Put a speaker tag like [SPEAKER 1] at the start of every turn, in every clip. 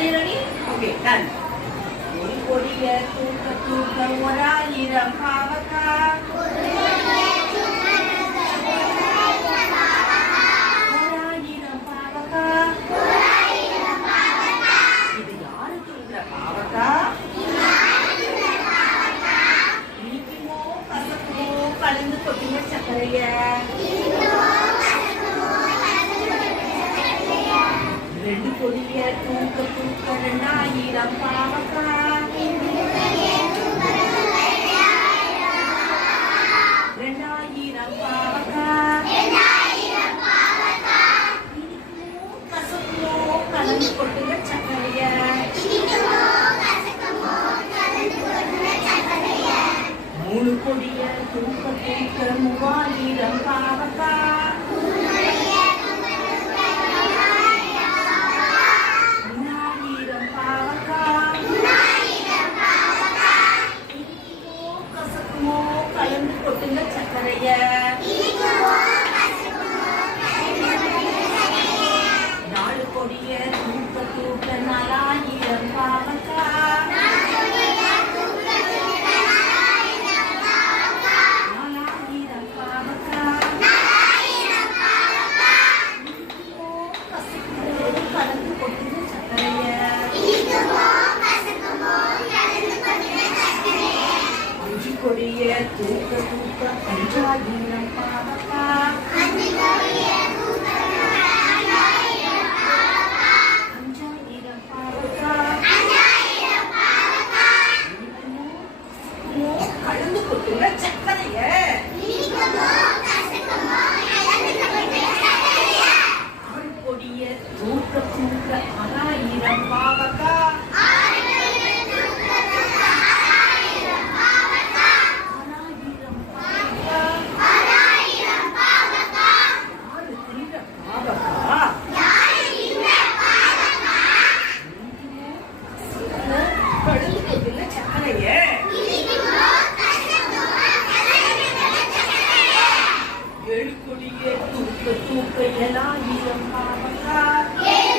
[SPEAKER 1] Okay, done. Bodhi bodhi bhaya tu katu kamara ka. ரெண்டு கொடிய தூக்க தூக்க ரெண்டாயிரம் பாவக்கா ரெண்டாயிரம் பாவக்கா கசக்குமோ கலந்து கொட்டுங்க சக்கரைய மூணு கொடிய தூக்க தூக்க மூவாயிரம் பாவக்கா. Yeah. தூக்க தூக்க பஞ்சாகினப்பா Yeah.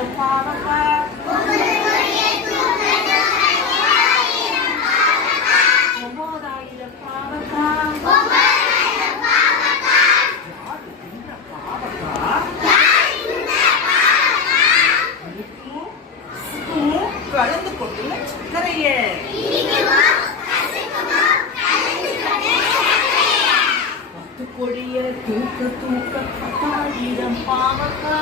[SPEAKER 1] ஆயிரம் பாவக்கார் ஒன்பதாயிரம் பாவக்கார் கலந்து கொண்டுள்ள சிக்கரையே கொடிய தூக்க தூக்க பத்தாயிரம் பாவக்கா